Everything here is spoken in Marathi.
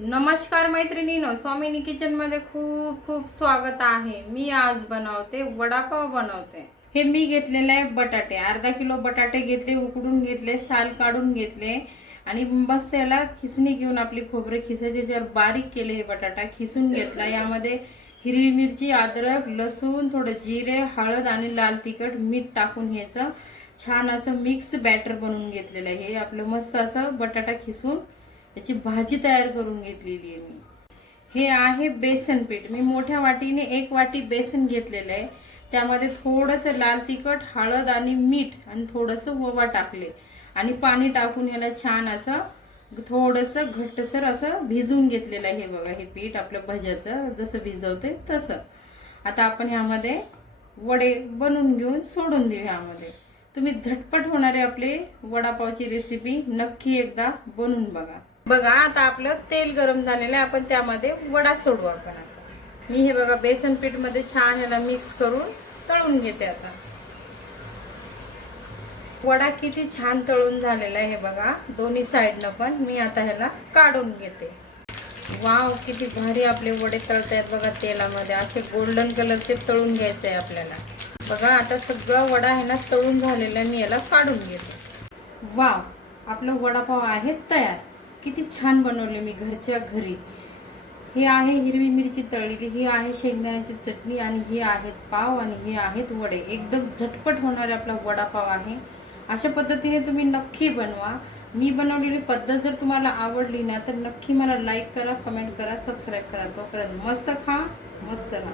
नमस्कार मैत्रिणींनो, स्वामिनी किचन मध्ये खूप खूप स्वागत आहे। मी आज बनवते वडापाव बनवते। हे मी घेतलेले आहे बटाटे, अर्धा किलो बटाटे घेतले, उकडून घेतले, साल काढून घेतले आणि बस याला खिसणी घेऊन आपली खोबरे खिसायचे जर बारीक केले। हे बटाटा खिसून घेतला। यामध्ये हिरवी मिरची, अद्रक, लसूण, थोडे जिरे, हळद आणि लाल तिखट, मीठ टाकून घ्यायचं। छान असं मिक्स बॅटर बनवून घेतलेलं आहे। हे आपलं मस्त असं बटाटा खिसून याची भाजी तयार करून घेतलेली आहे मी। हे आहे बेसन पीठ। मी मोठ्या वाटीने 1 वाटी बेसन घेतलेलं आहे। त्यामध्ये थोडंसं लाल तिखट, हळद आणि मीठ आणि थोडंसं ओवा टाकले आणि पाणी टाकून याला छान असं थोडंसं घट्टसर असं भिजवून घेतलेलं आहे। हे बघा, हे पीठ आपल्या भज्याचं जसं भिजवते तसं। आता आपण यामध्ये वडे बनवून घेऊन सोडून देऊ। यामध्ये तुम्ही झटपट होणारे आपले वडापावची रेसिपी नक्की एकदा बनवून बघा। बघा, आता आपलं तेल गरम झालेलं आहे। आपण त्यामध्ये वडा सोडू। आपण आता मी हे बघा बेसन पीठ मध्ये छान याला मिक्स करून तळून घेते। आता वडा किती छान तळून झालेला आहे हे बघा, दोन्ही साइडनं पण। मी आता ह्याला काढून घेते। वाव, किती भारी आपले वडे तळतायत बघा तेलामध्ये। असे गोल्डन कलरचे तळून घ्यायचे आहे आपल्याला। बघा, आता सगळं वडा आहे ना तळून झालेला आहे। मी याला काढून घेते। वाव, आपलं वडापाव आहे तयार। किती छान बनवले मी घरच्या घरी। ही आहे हिरवी मिरची तळलेली, ही आहे शेंगदाण्याची चटणी आणि ही आहेत पाव आणि हे आहेत वडे। एकदम झटपट होणारे आपला वडापाव आहे। अशा पद्धतीने तुम्ही नक्की बनवा। मी बनवलेली पद्धत जर तुम्हाला आवडली ना तर नक्की मला लाईक करा, कमेंट करा, सबस्क्राईब करा। तोपर्यंत मस्त खा, मस्त राहा।